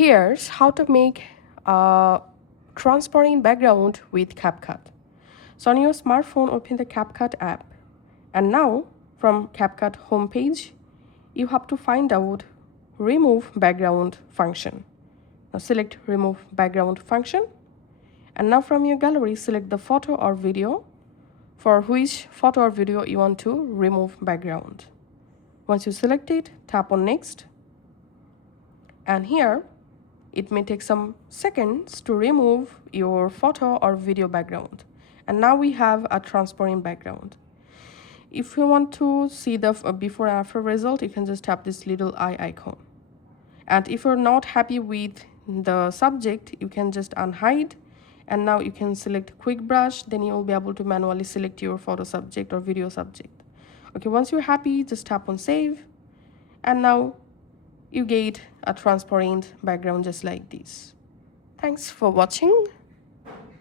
Here's how to make a transparent background with CapCut. So on your smartphone, open the CapCut app. And now from CapCut homepage, you have to find out remove background function. Now select remove background function. And now from your gallery, select the photo or video for which photo or video you want to remove background. Once you select it, tap on next. And here, it may take some seconds to remove your photo or video background. And now we have a transparent background. If you want to see the before and after result, you can just tap this little eye icon. And if you're not happy with the subject, you can just unhide. And now you can select quick brush, then you'll be able to manually select your photo subject or video subject. Okay, once you're happy, just tap on save. And now you get a transparent background just like this. Thanks for watching.